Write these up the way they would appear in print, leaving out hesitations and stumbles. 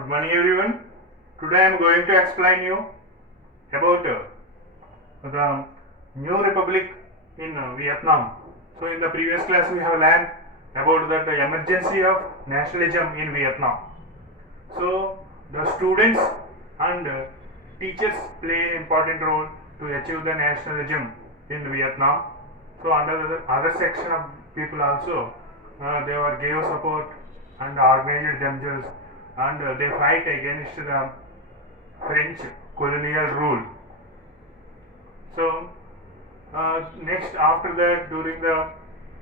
Good morning everyone. Today I am going to explain you about the new republic in Vietnam. So in the previous class we have learned about the emergency of nationalism in Vietnam. So the students and teachers play important role to achieve the nationalism in Vietnam. So under the other section of people also they were gave support and organized themselves and they fight against the French colonial rule. So next after that during the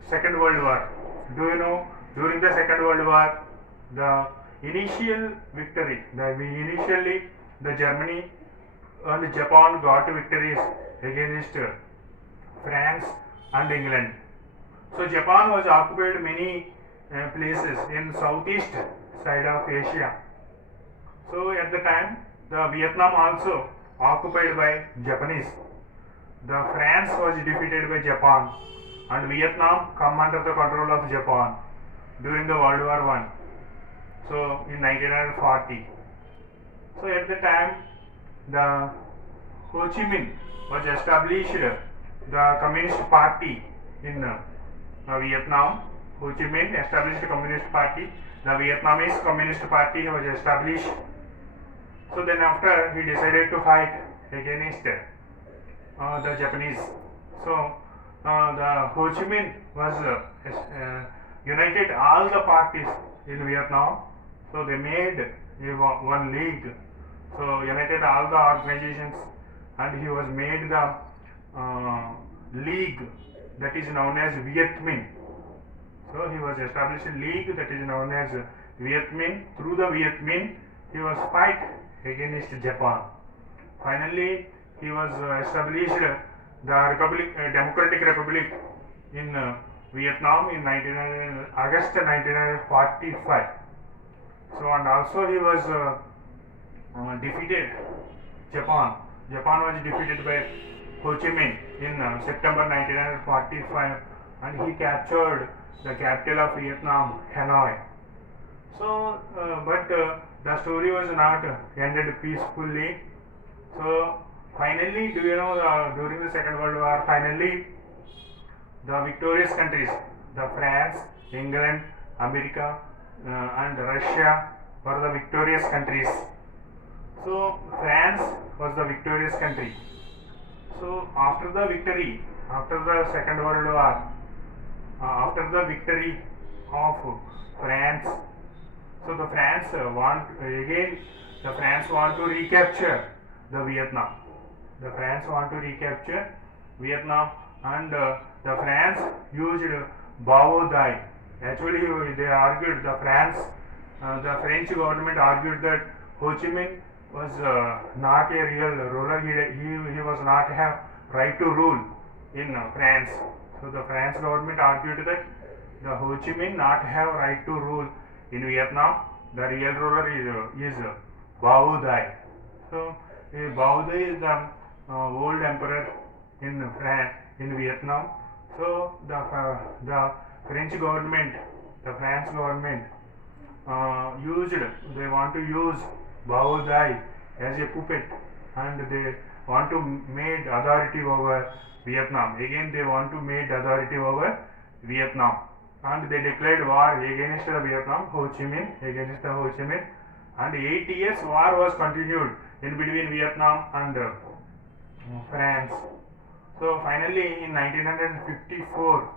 Second World War, do you know during the Second World War the initial victory, initially the Germany and Japan got victories against France and England. So Japan was occupied many places in southeast side of Asia. So at the time the Vietnam also occupied by Japanese. The France was defeated by Japan and Vietnam come under the control of Japan during the World War One. So in 1940. So at the time the Ho Chi Minh was established the Communist Party in Vietnam. Ho Chi Minh established the Communist Party. The Vietnamese Communist Party was established. So then after he decided to fight against the Japanese. So the Ho Chi Minh was united all the parties in Vietnam. So they made one league. So united all the organizations and he was made the league that is known as Viet Minh. So he was established a league that is known as Viet Minh. Through the Viet Minh he was fight against Japan. Finally he was established the Republic, Democratic Republic in Vietnam in August 1945. So and also he was defeated Japan. Japan was defeated by Ho Chi Minh in September 1945 and he captured the capital of Vietnam, Hanoi. So but the story was not ended peacefully. So finally, do you know during the Second World War, finally the victorious countries, the France, England, America and Russia were the victorious countries. So France was the victorious country. So after the victory, after the Second World War, after the victory of France, so the France want to recapture the Vietnam. The France want to recapture Vietnam and the France used Bao Dai. Actually they argued the French government argued that Ho Chi Minh was not a real ruler. He was not have right to rule in France. So the France government argued that the Ho Chi Minh not have right to rule in Vietnam. The real ruler is Bao Dai. So Bao Dai is the old emperor in Vietnam. So the French government, the France government they want to use Bao Dai as a puppet and they want to make authority over Vietnam. Again they want to make authority over Vietnam and they declared war against the Vietnam, Ho Chi Minh, against the Ho Chi Minh, and 8 years war was continued in between Vietnam and France. So finally in 1954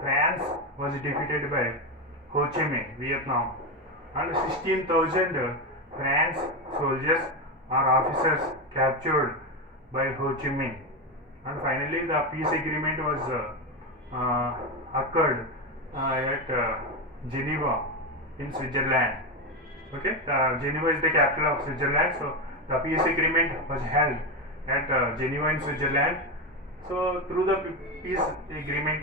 France was defeated by Ho Chi Minh, Vietnam, and 16,000 France soldiers or officers captured by Ho Chi Minh, and finally the peace agreement was occurred at Geneva in Switzerland. Okay, Geneva is the capital of Switzerland. So the peace agreement was held at Geneva in Switzerland. So through the peace agreement,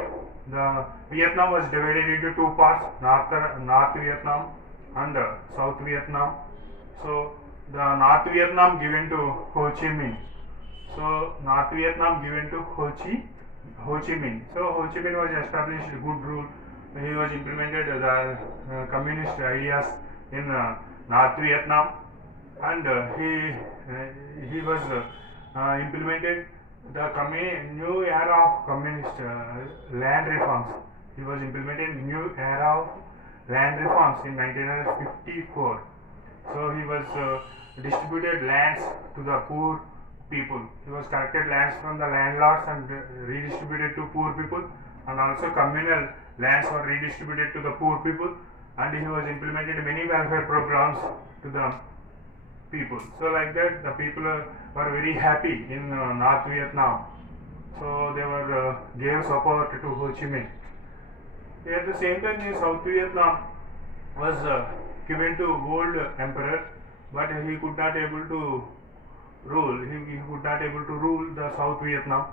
the Vietnam was divided into two parts: North Vietnam and South Vietnam. So the North Vietnam given to Ho Chi Minh. So North Vietnam given to Ho Chi Minh. So Ho Chi Minh was established good rule. He was implemented the communist ideas in North Vietnam, and he was implemented the new era of communist land reforms. He was implementing new era of land reforms in 1954. So he was distributed lands to the poor people. He was collected lands from the landlords and redistributed to poor people, and also communal lands were redistributed to the poor people, and he was implemented many welfare programs to the people. So like that, the people were very happy in North Vietnam. So they were gave support to Ho Chi Minh. At the same time, South Vietnam was given to old emperor, but he could not able to rule. He could not able to rule the South Vietnam.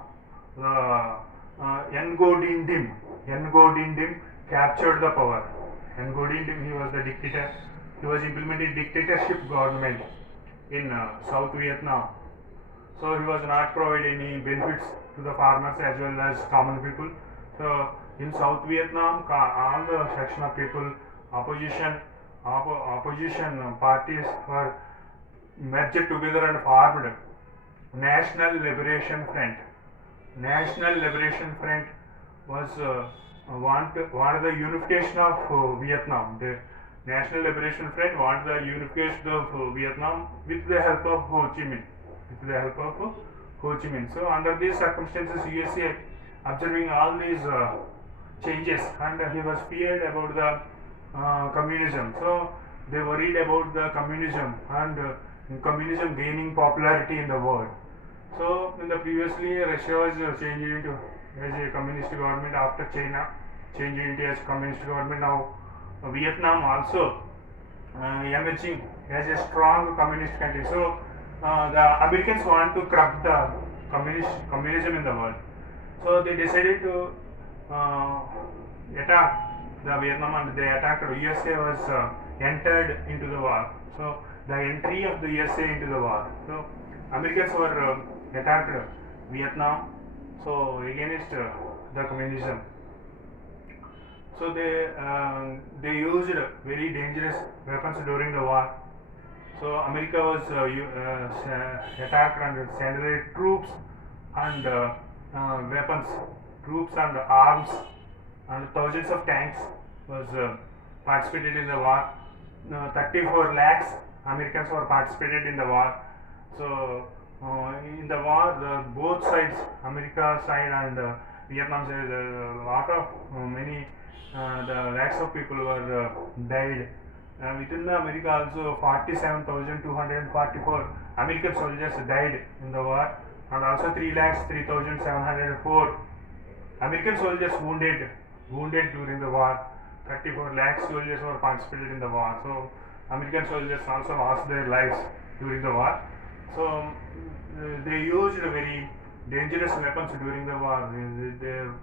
Ngo Dinh Diem, Ngo Dinh Diem captured the power. Ngo Dinh Diem, he was the dictator. He was implementing dictatorship government in South Vietnam. So he was not providing any benefits to the farmers as well as common people. So in South Vietnam, all the section of people, opposition parties were merged together and formed National Liberation Front. National Liberation Front was wanted the unification of Vietnam. The National Liberation Front wanted the unification of Vietnam with the help of Ho Chi Minh. With the help of Ho Chi Minh. So under these circumstances, USA observing all these changes, and he was feared about the communism. So they worried about the communism and communism gaining popularity in the world. So in the previously Russia was changed into as a communist government after China changed into as communist government. Now Vietnam also emerging as a strong communist country. So the Americans want to curb the communism in the world. So they decided to attack the Vietnam, and they attacked. USA was entered into the war. So the entry of the USA into the war. So Americans were attacked Vietnam. So against the communism. So they used very dangerous weapons during the war. So America was attacked and sent troops and weapons, troops and arms, and thousands of tanks was participated in the war. 34 lakhs Americans were participated in the war. So in the war, both sides, America side and Vietnam side, a lot of many the lakhs of people were died. Within the America also 47,244 American soldiers died in the war, and also 3,03,704 American soldiers wounded during the war. 34 lakh soldiers were participated in the war. So American soldiers also lost their lives during the war. So they used very dangerous weapons during the war. Their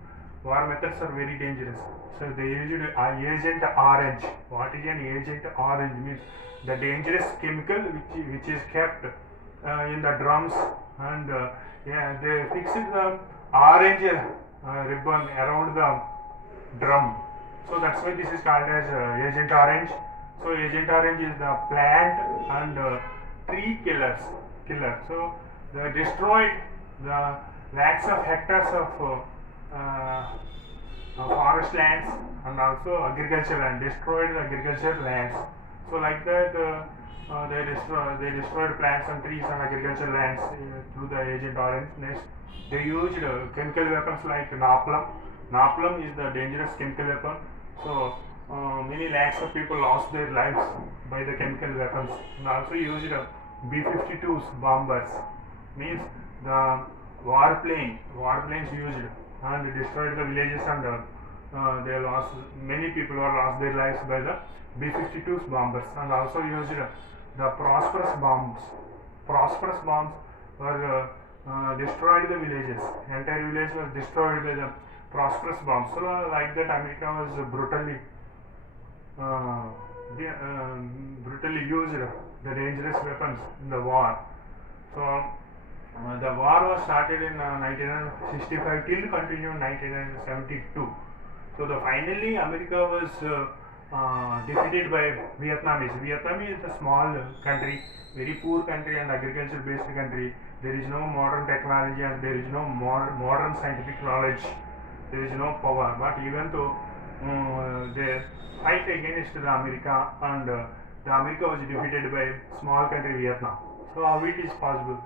war methods are very dangerous. So they used Agent Orange. What is an Agent Orange? Means the dangerous chemical which is kept in the drums, and they fixed the orange ribbon around the drum. So that's why this is called as Agent Orange. So Agent Orange is the plant and tree killer. So they destroyed the lakhs of hectares of forest lands and also agriculture land, destroyed the agriculture lands. So like that they destroyed plants and trees and agriculture lands through the Agent Orange. Next, they used chemical weapons like napalm. Napalm is the dangerous chemical weapon. So many lakhs of people lost their lives by the chemical weapons. And also used B-52s bombers. Means the warplanes used and destroyed the villages, and they lost, many people were lost their lives by the B-52s bombers. And also used the Prosperous bombs. Prosperous bombs were destroyed the villages. Entire village was destroyed by the Prosperous bombs. So like that, America was brutally used the dangerous weapons in the war. So the war was started in 1965 till continued in 1972. So finally America was defeated by Vietnamese. Vietnam is a small country, very poor country and agriculture based country. There is no modern technology and there is no modern scientific knowledge. There is no power. But even though they fight against the America and the America was defeated by small country Vietnam. So how it is possible?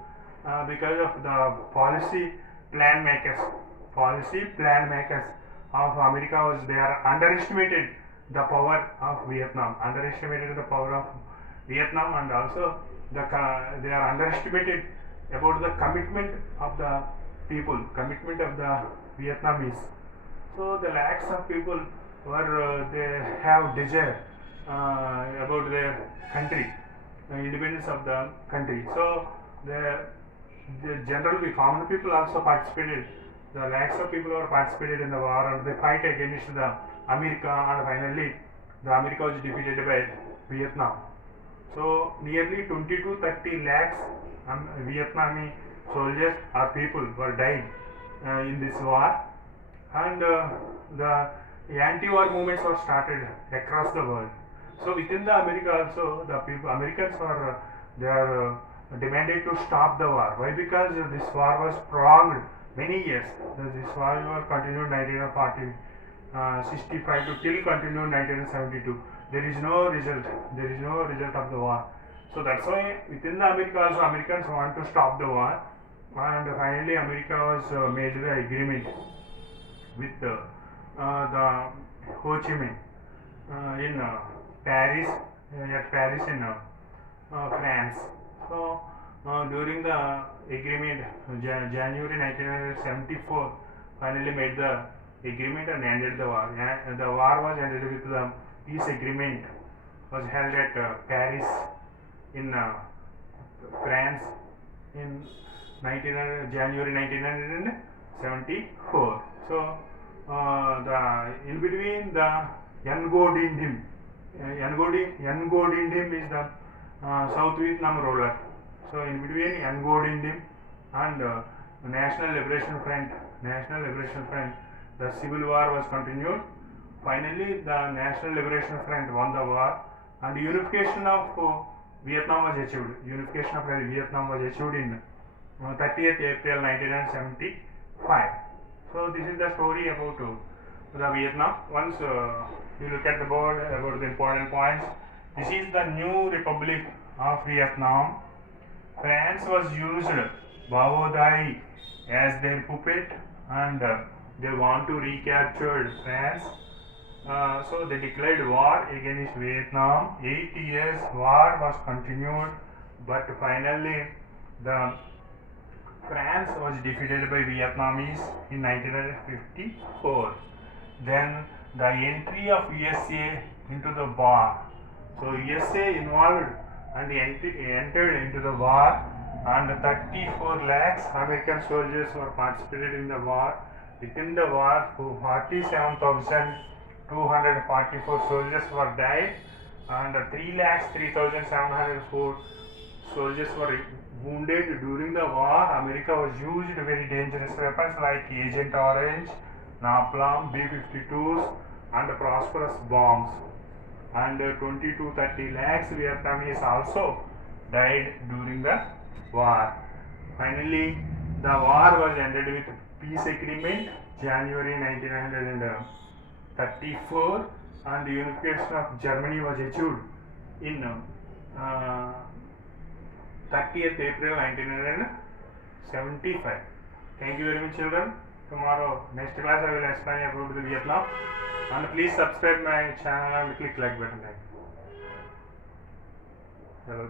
Because of the policy plan makers of America was they are underestimated the power of Vietnam, underestimated the power of Vietnam, and also they are underestimated about the commitment of the people, commitment of the Vietnamese. So the lakhs of people were they have desire about their country, independence of the country. So the generally common people also participated. The lakhs of people were participated in the war and they fight against the America, and finally the America was defeated by Vietnam. So nearly 20 to 30 lakhs Vietnamese soldiers or people were died in this war, and the anti-war movements were started across the world. So within the America also the people Americans were they are demanded to stop the war. Why? Because this war was prolonged many years. This war was continued 1940, 65 to till continued 1972. There is no result. There is no result of the war. So that's why within the America also Americans want to stop the war, and finally America was made the agreement with the Ho Chi Minh in Paris, at Paris in France. So during the agreement, January 1974, finally made the agreement and ended the war. The war was ended with the peace agreement was held at Paris in France in January 1974. So the in between the Ngo Dinh Diem, Ngo Dinh Diem is the South Vietnam ruler. So in between Ngo Dinh Diem and National Liberation Front, the civil war was continued. Finally, the National Liberation Front won the war, and unification of Vietnam was achieved. Unification of Vietnam was achieved in 30th April 1975. So this is the story about the Vietnam. Once you look at the board about the important points, this is the new Republic of Vietnam. France was used Bao Dai as their puppet, and they want to recapture France. So they declared war against Vietnam. 8 years war was continued, but finally the France was defeated by Vietnamese in 1954. Then the entry of USA into the war. So USA involved and entered into the war, and 34 lakhs American soldiers were participated in the war. Within the war, 47,244 soldiers were died, and 3,03,704 soldiers were wounded during the war. America was used very dangerous weapons like Agent Orange, napalm, B-52s, and phosphorus bombs. And 20 to 30 lakhs Vietnamese also died during the war. Finally, the war was ended with peace agreement January 1934, and the unification of Germany was achieved in 30th April 1975. Thank you very much, children. Tomorrow, next class, I will explain about the Vietnam. And please subscribe my channel and click like button. Hello,